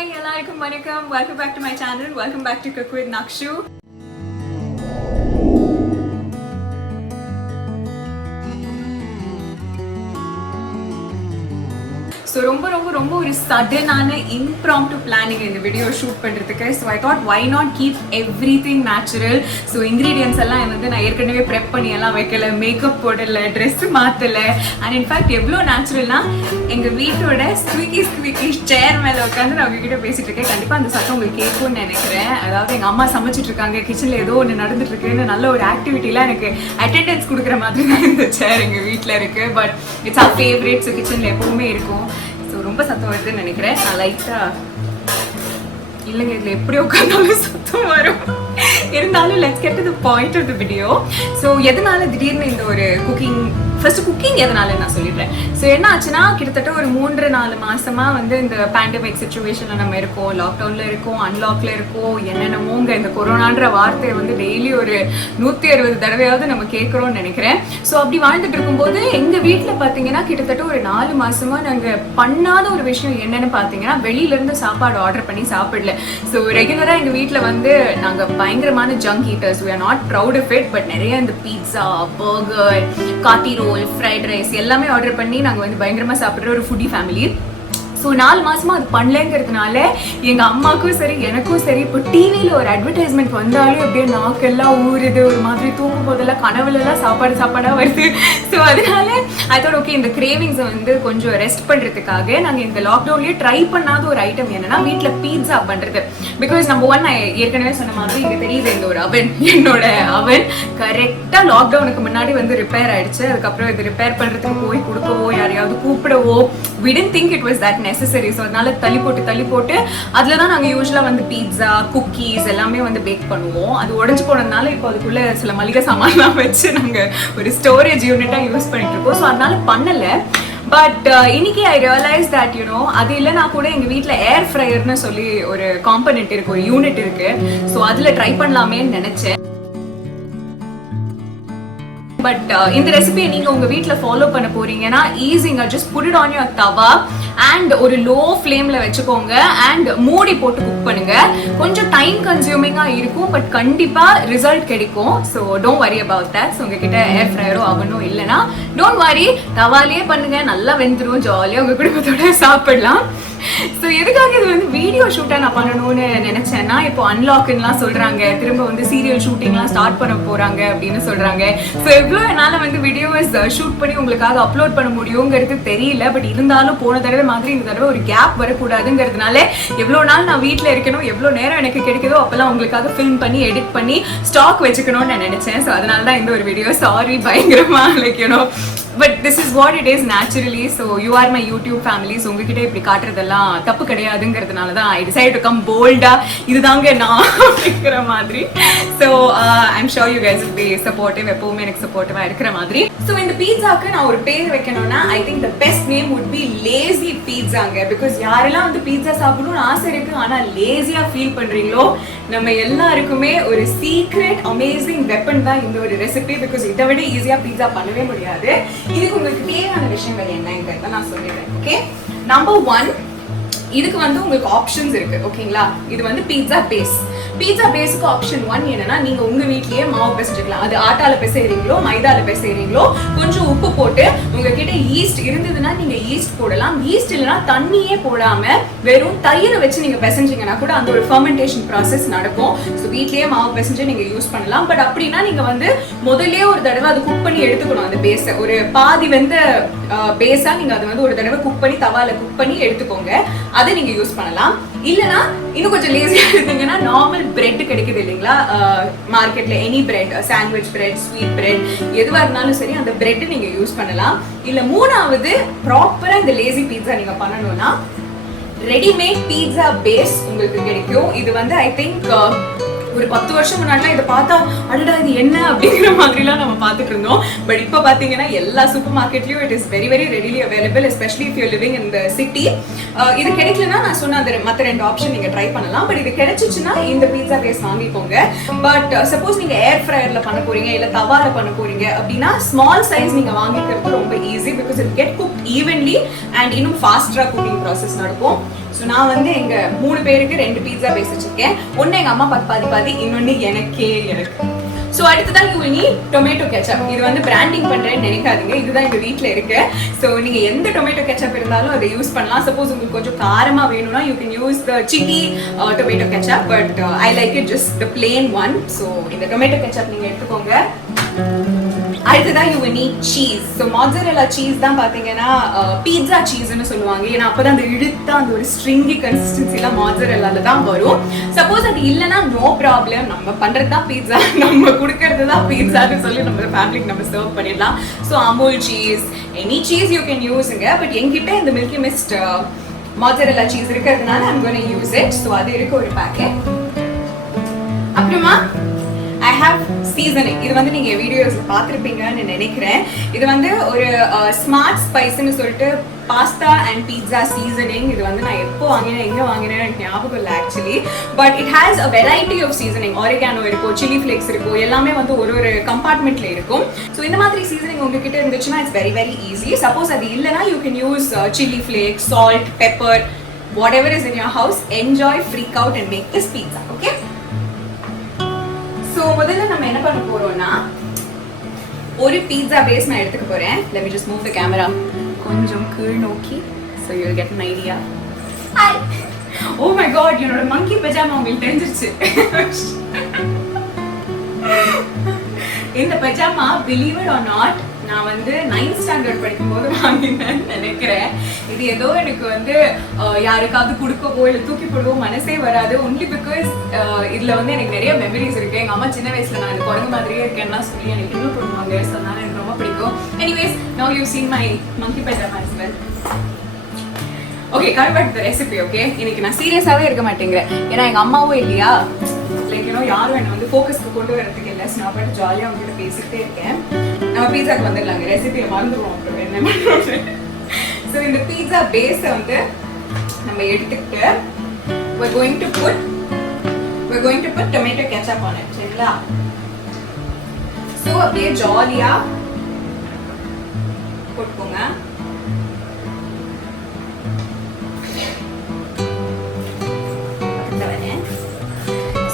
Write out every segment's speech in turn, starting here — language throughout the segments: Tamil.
Hi, எல்லாருக்கும் வணக்கம். Welcome back to my channel. Welcome back to Cook with Nakshu. So ரொம்ப ஒரு சடனான impromptu planning இந்த வீடியோ ஷூட் பண்றதுக்கு. So I thought why not keep everything natural. So ingredients எல்லாம் வந்து நான் ஏற்கனவே prep பண்ணி எல்லாம் வைக்கல, மேக்கப் போடல, Dress மாத்தல. And in fact எவ்வளவு நேச்சுரல்னா எங்க வீட்டோட ஸ்குவீக்கி சேர் மேல உட்கார்ந்து நான் உங்ககிட்ட பேசிட்டு இருக்கேன். கண்டிப்பா அந்த சத்தம் உங்களுக்கு கேட்கும்னு நினைக்கிறேன். அதாவது எங்க அம்மா சமைச்சிட்டு இருக்காங்க, கிச்சன்ல ஏதோ ஒன்று நடந்துட்டு இருக்குன்னு நல்ல ஒரு ஆக்டிவிட்டில எனக்கு அட்டெண்டன்ஸ் கொடுக்குற மாதிரி தான் இந்த சேர் எங்க வீட்டில் இருக்கு. But it's our favourite. So கிச்சன்ல எப்பவுமே இருக்கும். ஸோ ரொம்ப சத்தம் வருதுன்னு நினைக்கிறேன். நான் லைட்டா இல்லைங்க, இதில் எப்படி உட்காந்தாலும் சத்தம் வரும். இருந்தாலும் let's get to the point of the video. So எதனால திடீர்னு இந்த ஒரு குக்கிங் எதனால நான் சொல்லிடுறேன். ஸோ என்ன ஆச்சுன்னா கிட்டத்தட்ட ஒரு 3-4 மாசமா வந்து இந்த பேண்டமிக் சுச்சுவேஷன்ல நம்ம இருக்கோம், லாக்டவுன்ல இருக்கோம், அன்லாக்ல இருக்கோம், என்னென்னமோங்க இந்த கொரோனான்ற வார்த்தையை வந்து டெய்லி ஒரு 160 தடவையாவது நம்ம கேட்குறோம்னு நினைக்கிறேன். ஸோ அப்படி வாழ்ந்துட்டு இருக்கும்போது எங்க வீட்டில் பார்த்தீங்கன்னா கிட்டத்தட்ட ஒரு 4 மாசமா நாங்கள் பண்ணாத ஒரு விஷயம் என்னன்னு பார்த்தீங்கன்னா வெளியில இருந்து சாப்பாடு ஆர்டர் பண்ணி சாப்பிடல. ஸோ ரெகுலரா எங்க வீட்டில் வந்து நாங்கள் பயங்கரமான junk eaters. we are not proud of it, but நிறைய இந்த பீட்சா, பர்கர், காட்டி ரோல், ஃப்ரைட் ரைஸ் எல்லாமே ஆர்டர் பண்ணி நாங்கள் வந்து பயங்கரமா சாப்பிட்ற ஒரு ஃபுட்டி ஃபேமிலி. ஸோ 4 மாசமா அது பண்ணலங்கிறதுனால எங்க அம்மாக்கும் சரி எனக்கும் சரி இப்போ டிவியில் ஒரு அட்வர்டைஸ்மெண்ட் வந்தாலும் அப்படியே நாக்கெல்லாம் ஊறுது, ஒரு மாதிரி தூங்கும் போதெல்லாம் கனவுலலாம் சாப்பாடாக வருது. ஸோ அதனால அதோட ஓகே இந்த கிரேவிங்ஸை வந்து கொஞ்சம் ரெஸ்ட் பண்ணுறதுக்காக நாங்கள் இந்த லாக்டவுன்லேயே ட்ரை பண்ணாத ஒரு ஐட்டம் என்னன்னா வீட்டில் பீட்சா பண்ணுறது. பிகாஸ் நம்பர் 1 நான் ஏற்கனவே சொன்ன மாதிரி இங்கே தெரியுது இந்த ஒரு அவன், என்னோட அவன் கரெக்டாக லாக்டவுனுக்கு முன்னாடி வந்து ரிப்பேர் ஆயிடுச்சு. அதுக்கப்புறம் இது ரிப்பேர் பண்ணுறதுக்கு போய் கொடுக்கவோ யாரையாவது கூப்பிடவோ we didn't think it was that necessary. So அதனால தள்ளி போட்டு அதில் தான் நாங்கள் யூஸ்வலாக வந்து பீட்சா, குக்கீஸ் எல்லாமே வந்து பேக் பண்ணுவோம். அது உடஞ்சி போனதுனால இப்போ அதுக்குள்ளே சில மளிகை சாமான்லாம் வச்சு நாங்கள் ஒரு ஸ்டோரேஜ் யூனிட்டாக யூஸ் பண்ணிட்டு இருக்கோம். ஸோ அதனால பண்ணலை. பட் இன்னைக்கு ஐ ரியலைஸ் தட் யூனோ அது இல்லைனா கூட எங்கள் வீட்டில் ஏர் ஃப்ரையர்னு சொல்லி ஒரு காம்பனெண்ட் இருக்கு, ஒரு யூனிட் இருக்கு. ஸோ அதில் ட்ரை பண்ணலாமேன்னு நினைச்சேன். பட் இந்த ரெசிபியை நீங்க உங்க வீட்ல ஃபாலோ பண்ண போறீங்கன்னா ஈஸிங்க. Just put it on your tawa and ஒரு லோ ஃப்ளேம்ல வச்சுக்கோங்க அண்ட் மூடி போட்டு குக் பண்ணுங்க. கொஞ்சம் டைம் கன்சியூமிங்கா இருக்கும், பட் கண்டிப்பா ரிசல்ட் கிடைக்கும். So don't worry about that. So உங்ககிட்ட ஏர் ஃப்ரையரோ அவனோ இல்லைன்னா டோன்ட் வரி, தவாலேயே பண்ணுங்க, நல்லா வெந்துடும், ஜாலியாக உங்க குடும்பத்தோட சாப்பிடலாம். ஸோ எதுக்காக இது வந்து வீடியோ ஷூட்டாக நான் பண்ணணும்னு நினைச்சேன்னா இப்போ அன்லாக்லாம் சொல்றாங்க, திரும்ப வந்து சீரியல் ஷூட்டிங்லாம் ஸ்டார்ட் பண்ண போறாங்க அப்படின்னு சொல்றாங்க. ஸோ எவ்வளோ என்னால் வந்து வீடியோஸ் ஷூட் பண்ணி உங்களுக்காக அப்லோட் பண்ண முடியுங்கிறது தெரியல. பட் இருந்தாலும் போன தடவை மாதிரி இந்த தடவை ஒரு கேப் வரக்கூடாதுங்கிறதுனால எவ்வளோ நாள் நான் வீட்டில் இருக்கணும், எவ்வளோ நேரம் எனக்கு கிடைக்குதோ அப்பெல்லாம் உங்களுக்காக ஃபில்ம் பண்ணி எடிட் பண்ணி ஸ்டாக் வச்சுக்கணும்னு நான் நினைச்சேன். ஸோ அதனால தான் இந்த ஒரு வீடியோ. சாரி பயங்கரமா like you know, but this is what it is naturally. So you are my YouTube family. So உங்ககிட்ட இப்படி காட்டுறதெல்லாம் தப்பு கிடையாதுங்கிறதுனால தான் ஐ டிசைட் டு கம் போல்டா, இதுதாங்க நான் இருக்கிற மாதிரி. So I'm sure you guys will be supportive, எப்பவுமே எனக்கு சப்போர்ட்டிவா இருக்கிற மாதிரி. ஸோ இந்த பீட்சாக்கு நான் ஒரு பேர் வைக்கணும்னா I think the best name would be lazy பீட்சாங்க. பிகாஸ் யாரெல்லாம் வந்து பீட்சா சாப்பிடணும்னு ஆசை இருக்கு ஆனா லேசியா ஃபீல் பண்றீங்களோ நம்ம எல்லாருக்குமே ஒரு சீக்ரெட் அமேசிங் வெப்பன் தான் இந்த ஒரு ரெசிபி. பிகாஸ் இதை விட ஈஸியா பீட்சா பண்ணவே முடியாது. இதுக்கு உங்களுக்கு தேவையான விஷயங்கள் என்னங்கிறத நான் சொல்லிடுறேன். ஓகே, நம்பர் 1 இதுக்கு வந்து உங்களுக்கு ஆப்ஷன்ஸ் இருக்கு. ஓகேங்களா, இது வந்து பீட்சா பேஸ். பீட்சா பேஸுக்கு ஆப்ஷன் 1 என்னன்னா நீங்க உங்க வீட்லயே மாவு பிசைஞ்சுக்கலாம். அது ஆட்டால பிசைறீங்களோ மைதால பிசைறீங்களோ கொஞ்சம் உப்பு போட்டு, உங்ககிட்ட ஈஸ்ட் இருந்ததுன்னா நீங்க ஈஸ்ட் போடலாம். ஈஸ்ட் இல்லைன்னா தண்ணியே போடாம வெறும் தயிரை வச்சு நீங்க பிசைஞ்சிங்கன்னா கூட அந்த ஒரு ஃபர்மெண்டேஷன் ப்ராசஸ் நடக்கும். ஸோ வீட்லயே மாவு பிசைஞ்சு நீங்க யூஸ் பண்ணலாம். பட் அப்படின்னா நீங்க வந்து முதல்லயே ஒரு தடவை அது குக் பண்ணி எடுத்துக்கணும். அந்த பேஸை ஒரு பாதி வந்து பேஸா நீங்க அதை வந்து ஒரு தடவை குக் பண்ணி தவால குக் பண்ணி எடுத்துக்கோங்க. அதை நீங்க யூஸ் பண்ணலாம். இல்லனா இன்னும் கொஞ்சம் லேசியா இருந்தீங்கன்னா நார்மல் பிரெட் கிடைக்குது இல்லைங்களா மார்க்கெட்ல, any bread, sandwich bread, sweet bread, எதுவா இருந்தாலும் சரி அந்த பிரெட் நீங்க யூஸ் பண்ணலாம். இல்ல மூணாவது ப்ராப்பரா இந்த லேசி பீட்சா நீங்க பண்ணணும்னா ரெடிமேட் பீட்சா பேஸ் உங்களுக்கு கிடைக்கும். இது வந்து ஐ திங்க் ஒரு 10 வருஷம் முன்னாடிலாம் இதை பார்த்தா அடடா இது என்ன அப்படிங்கிற மாதிரிலாம் நம்ம பார்த்துட்டு இருந்தோம். பட் இப்போ பார்த்தீங்கன்னா எல்லா சூப்பர் மார்க்கெட்லயும் it is very very readily available, especially if you living in the city. இது கிடைக்கலன்னா நான் சொன்ன அந்த மற்ற 2 ஆப்ஷன் நீங்க ட்ரை பண்ணலாம். பட் இது கிடைச்சிச்சுன்னா இந்த பீட்சா பேஸ் வாங்கிக்கோங்க. பட் சப்போஸ் நீங்க ஏர் ஃப்ரையர்ல பண்ண போறீங்க இல்ல தவால பண்ண போறீங்க அப்படின்னா ஸ்மால் சைஸ் நீங்க வாங்கிக்கிறது ரொம்ப easy. Because it get cook evenly and இன்னும் ஃபாஸ்டரா குக்கிங் ப்ராசஸ் நடக்கும். ஸோ நான் வந்து எங்க 3 பேருக்கு 2 பீட்சா பேஸ் வச்சிருக்கேன். ஒன்னு எங்க அம்மா பாதி பாதி, இன்னொன்னு எனக்கு. ஸோ அடுத்ததான் you will NEET tomato ketchup. இது வந்து பிராண்டிங் பண்றேன்னு நினைக்காதீங்க, இதுதான் எங்க வீட்ல இருக்கு. ஸோ நீங்க எந்த டொமேட்டோ கெச்சப் இருந்தாலும் அதை யூஸ் பண்ணலாம். சப்போஸ் உங்களுக்கு கொஞ்சம் காரமா வேணும்னா you can use the chilli tomato ketchup, but I like it just the plain one. So இந்த டொமேட்டோ கெச்சப் நீங்க எடுத்துக்கோங்க. அடுத்ததான் you will need cheese. So mozzarella cheese தான் பாத்தீங்கன்னா பீட்சா சீஸ்ன்னு சொல்லுவாங்க. ஏன்னா அப்பதான் அந்த இழுத்தா அந்த ஒரு ஸ்ட்ரிங்கி கன்சிஸ்டன்சிலாம் மொட்சரெல்லால தான் வரும். சப்போஸ் அது இல்லைன்னா நோ ப்ராப்ளம், நம்ம பண்றது தான் பீட்சா, நம்ம கொடுக்கறது தான் பீட்சான்னு சொல்லி நம்ம ஃபேமிலிக்கு நம்ம சர்வ் பண்ணிடலாம். So Amul cheese, any cheese you can யூஸுங்க. பட் என்கிட்ட இந்த மில்கி மிஸ்ட் மொட்சரெல்லா சீஸ் இருக்கிறதுனால I'm gonna use it. So அது இருக்கு ஒரு பேக்கெட். அப்புறமா I have seasoning. இது வந்து நீங்க வீடியோஸ்ல பார்த்திருப்பீங்கன்னு நினைக்கிறேன். இது வந்து ஒரு ஸ்மார்ட் ஸ்பைஸ்னு சொல்லிட்டு பாஸ்தா அண்ட் பீட்சா சீசனிங். இது வந்து நான் எப்போ வாங்கினேன், எங்க வாங்கினேன் எனக்கு ஞாபகம் இல்லை actually. But it has a variety of seasoning. Oregano இருக்கும், சில்லி ஃபிளேக்ஸ் இருக்கும், எல்லாமே வந்து ஒரு கம்பார்ட்மெண்ட்ல இருக்கும். ஸோ இந்த மாதிரி சீசனிங் உங்ககிட்ட இருந்துச்சுன்னா it's very very easy. Suppose அது இல்லைன்னா you can use chilli flakes, salt, pepper, whatever is in your house. Enjoy, freak out and make this pizza. Okay? So முதல்ல நம்ம என்ன பண்ண போறோம்னா ஒரு பீட்சா பேஸ் நான் எடுத்துக்க போறேன். Let me just move the camera கொஞ்சம் கீழ் நோக்கி, so you'll get an idea. Hi. Oh my god, என்னோட monkey pajama உங்களுக்கு தெரிஞ்சிருச்சு. இந்த பஜாமா believe it or not நான் வந்து 9th ஸ்டாண்டர்ட் படிக்கும்போது வாங்கினேன்னு நினைக்கிறேன். இது ஏதோ எனக்கு வந்து யாருக்காவது கொடுக்கவோ இல்லை தூக்கி போடவோ மனசே வராது. ஒன்லி பிகாஸ் இதுல வந்து எனக்கு நிறைய மெமரிஸ் இருக்கு. எங்க அம்மா சின்ன வயசுல நான் இந்த குரங்கு மாதிரியே இருக்கேன்னா சொல்லி எனக்கு இன்னும் பண்ணுவாங்க. ஸோ அதனால எனக்கு ரொம்ப பிடிக்கும். Anyways, now you seen my monkey pajama as well. Okay, come back to the recipe. Okay, இன்னைக்கு நான் சீரியஸாவே இருக்க மாட்டேங்கிறேன். ஏன்னா எங்க அம்மாவும் இல்லையா, லைக் யூனோ யாரும் என்ன வந்து ஃபோக்கஸ்க்கு கொண்டு வரதுக்கு இல்லை. ஸோ நான் பாட்டு ஜாலியாக அவங்ககிட்ட பேசிக்கிட்டே இருக்கேன். நம்ம பீட்சாக்கு வந்துடலாங்க, ரெசிபியை மறந்துடுவோம் அப்புறம் என்ன பண்ணுறது. ஸோ இந்த பீட்சா பேஸை வந்து நம்ம எடுத்துக்கிட்டு we're going to put tomato ketchup on it. சரிங்களா? ஸோ அப்படியே ஜாலியாக போட்டுக்கோங்க.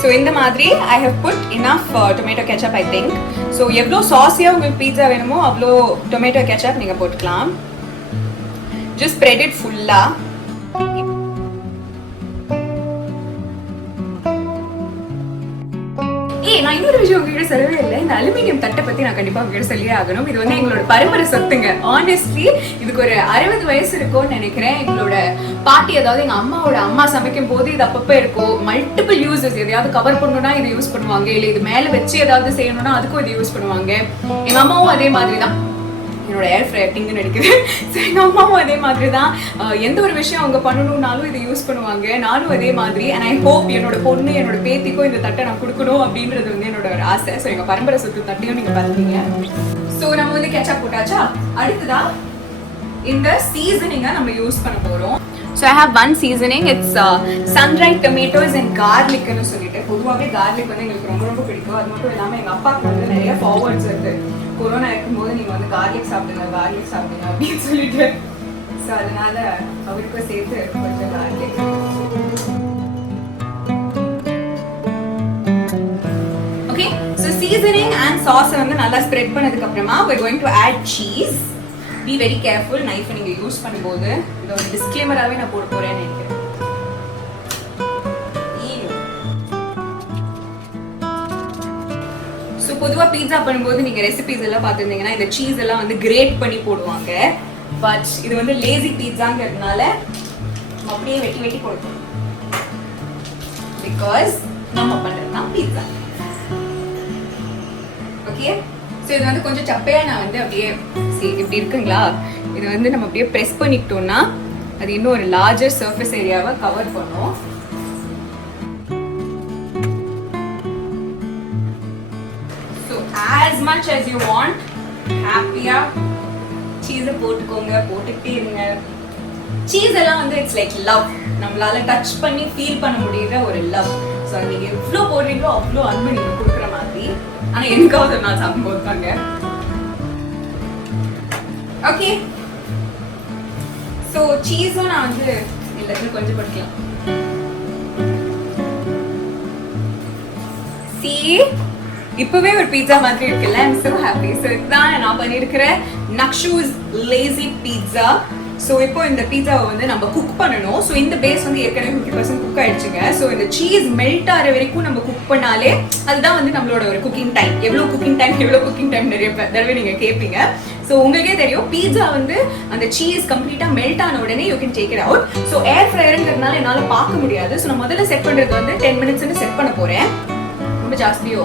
ஸோ இந்த மாதிரி I have put enough tomato ketchup I think. So எவ்வளோ சாஸியாக உங்களுக்கு பீட்சா வேணுமோ அவ்வளோ டொமேட்டோ கெச்சப் நீங்கள் போட்டுக்கலாம். ஜஸ்ட் ஸ்ப்ரெட் இட் ஃபுல்லாக. நான் இன்னொரு விஷயம் உங்ககிட்ட சொல்லவே இல்லை. இந்த அலுமினியம் தட்டை பத்தி நான் கண்டிப்பா உங்ககிட்ட சொல்லியே ஆகணும். இது வந்து எங்களோட பரம்பரை சொத்துங்க. ஆனஸ்ட்லி இதுக்கு ஒரு 60 வயசு இருக்கும்னு நினைக்கிறேன். எங்களோட பாட்டி, அதாவது எங்க அம்மாவோட அம்மா சமைக்கும் போது இது அப்பப்ப இருக்கும். மல்டிபிள் யூசஸ், எதையாவது கவர் பண்ணணும்னா இதை யூஸ் பண்ணுவாங்க, இல்லை இது மேல வச்சு ஏதாவது செய்யணும்னா அதுக்கும் இதை யூஸ் பண்ணுவாங்க. எங்க அம்மாவும் அதே மாதிரி தான். என்னோட ஏர் ஃப்ரையர் டிங்குன்னு அடிக்குது. ஸோ எங்கள் அம்மாவும் அதே மாதிரி தான். எந்த ஒரு விஷயம் அவங்க பண்ணணும்னாலும் இதை யூஸ் பண்ணுவாங்க. நானும் அதே மாதிரி. அண்ட் ஐ ஹோப் என்னோட பொண்ணு, என்னோட பேத்திக்கும் இந்த தட்டை நான் கொடுக்கணும் அப்படின்றது வந்து என்னோட ஒரு ஆசை. ஸோ எங்கள் பரம்பரை சொத்து தட்டையும் நீங்கள் பார்த்தீங்க. ஸோ நம்ம வந்து கெச்சப் போட்டாச்சா, அடுத்ததான் இந்த சீசனிங்கை நம்ம யூஸ் பண்ண போகிறோம். So I have one seasoning. It's sundried tomatoes and கார்லிக்னு சொல்லிட்டு. பொதுவாகவே கார்லிக் வந்து எங்களுக்கு ரொம்ப ரொம்ப பிடிக்கும். அது மட்டும் இல்லாமல் எங்கள் அப்பாவுக்கு வந்து நிறைய ஃபார்வர்ட்ஸ் இருக்குது. கொரோனா இருக்கும்போது நீங்கள் வந்து கார்லிக் சாப்பிடுங்க அப்படின்னு சொல்லிட்டு. ஸோ அதனால அவருக்கும் சேர்த்து கொஞ்சம் garlic. Okay, so seasoning and சாஸை வந்து நல்லா ஸ்ப்ரெட் பண்ணதுக்கு அப்புறமா we're going to add cheese. Be very careful நைஃபை நீங்கள் யூஸ் பண்ணும்போது. இதை ஒரு டிஸ்க்ளைமராகவே நான் போட போகிறேன்னு நினைக்கிறேன். பொதுவாக பீட்சா பண்ணும்போது நீங்கள் ரெசிபிஸ் எல்லாம் பார்த்துருந்தீங்கன்னா இந்த சீஸ் எல்லாம் வந்து கிரேட் பண்ணி போடுவாங்க. பட் இது வந்து லேசி பீட்சாங்கிறதுனால அப்படியே வெட்டி வெட்டி கொடுக்கணும். பிகாஸ் நம்ம பண்ணுறது தான் பீட்சா. ஓகே, ஸோ இது வந்து கொஞ்சம் சப்பையாக நான் வந்து அப்படியே இப்படி இருக்குங்களா, இது வந்து நம்ம அப்படியே ப்ரெஸ் பண்ணிக்கிட்டோம்னா அது இன்னும் ஒரு லார்ஜர் சர்ஃபேஸ் ஏரியாவை கவர் பண்ணும். As much as you want, happy-ஆ சீஸை போட்டுக்கோங்க, போட்டுக்கிட்டே இருங்க. சீஸ் எல்லாம் வந்து இட்ஸ் லைக் லவ். நம்மளால டச் பண்ணி ஃபீல் பண்ண முடியுற ஒரு லவ். ஸோ நீங்கள் எவ்வளோ போடுறீங்களோ அவ்வளோ அன்பு நீங்கள் கொடுக்குற மாதிரி. ஆனால் எனக்காவது நான் சாப்பிடும் போது தாங்க. ஓகே, ஸோ சீஸும் நான் வந்து இல்ல கொஞ்சம் படிக்கலாம். See, இப்பவே ஒரு பீட்சா மாதிரி இருக்குல்ல. I'm so happy. So இதுதான் நான் பண்ணியிருக்கிற நக்ஷூஸ் லேசி பீட்சா. ஸோ இப்போ இந்த பீட்சாவை வந்து நம்ம குக் பண்ணணும். ஸோ இந்த பேஸ் வந்து ஏற்கனவே 50% குக் ஆயிடுச்சுங்க. ஸோ இந்த சீஸ் மெல்ட் ஆகிற வரைக்கும் நம்ம குக் பண்ணாலே அதுதான் வந்து நம்மளோட ஒரு குக்கிங் டைம். எவ்வளோ குக்கிங் டைம் நிறைய தடவை நீங்கள் கேட்பீங்க. ஸோ உங்களுக்கே தெரியும் பீட்சா வந்து அந்த சீஸ் கம்ப்ளீட்டாக மெல்ட் ஆன உடனே you can take it out. So air ஃப்ரையருங்கிறதுனால என்னால் பார்க்க முடியாது. ஸோ நான் முதல்ல செட் பண்ணுறது வந்து 10 மினிட்ஸ்ன்னு செட் பண்ண போகிறேன். ரொம்ப ஜாஸ்தியோ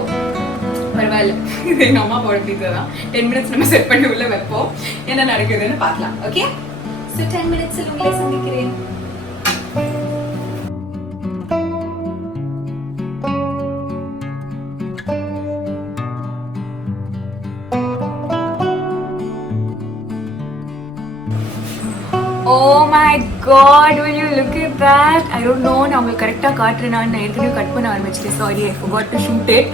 பரவாயில்ல, இது எங்கள் அம்மா போட பீட்சா தான். 10 மினிட்ஸ் நம்ம செட் பண்ணி உள்ள வைப்போம். என்ன நடக்குதுன்னு பார்க்கலாம். ஓகே, ஸோ 10 மினிட்ஸில் உங்களை சந்திக்கிறேன். Oh my god, will you look at that? I don't know, நான் உங்களுக்கு கரெக்டாக காட்டுறேன். நான் ஏற்கனவே கட் பண்ண ஆரம்பிச்சிட்டேன். Sorry, I forgot to shoot it.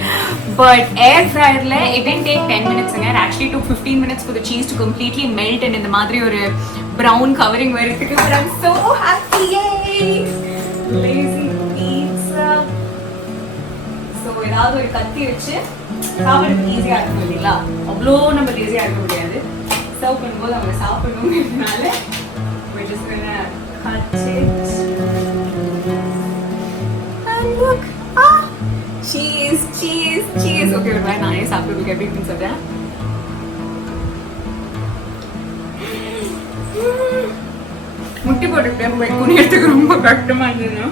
But air fryerல it didn't take 10 minutes. It actually took 15 minutes for the cheese to completely melt and இந்த மாதிரி ஒரு brown covering வரதுக்கு. But I'm so happy, yay! Lazy pizza. So ஏதாவது ஒரு கத்தி வச்சு சாப்பிட்றதுக்கு ஈஸியாக இருக்கும் இல்லைங்களா? அவ்வளோ நம்ம லேசியாக இருக்க முடியாது. சர்வ் பண்ணும்போது அவங்க சாப்பிடணுங்கிறதுனால we're just gonna cut it. And look, cheese. Okay, but why நானே சாப்பிட்டு எப்படின்னு சொல்றேன். முட்டி போட்டுக்கிட்டேன், குனியத்துக்கு ரொம்ப கஷ்டமா இருந்தது.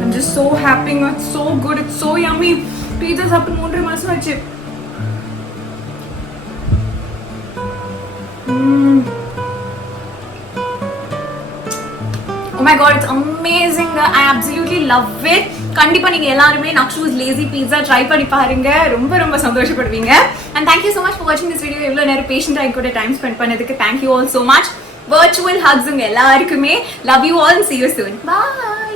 I'm just so happy. It's so good. It's so yummy. Pizza சாப்பிட்டு 3 மாசம் ஆச்சு. Oh my god, it's amazing. I absolutely love it. கண்டிப்பா நீங்க எல்லாரும் நக்ஷூஸ் லேசி பீட்சா ட்ரை பண்ணி பாருங்க. ரொம்ப ரொம்ப சந்தோஷப்படுவீங்க. And thank you so much for watching this video. இவ்வளவு நேரம் பேஷண்டா என் கூட டைம் ஸ்பெண்ட் பண்ணதுக்கு thank you all so much. Virtual hugs உங்க எல்லாருக்குமே. Love you all and see you soon. Bye.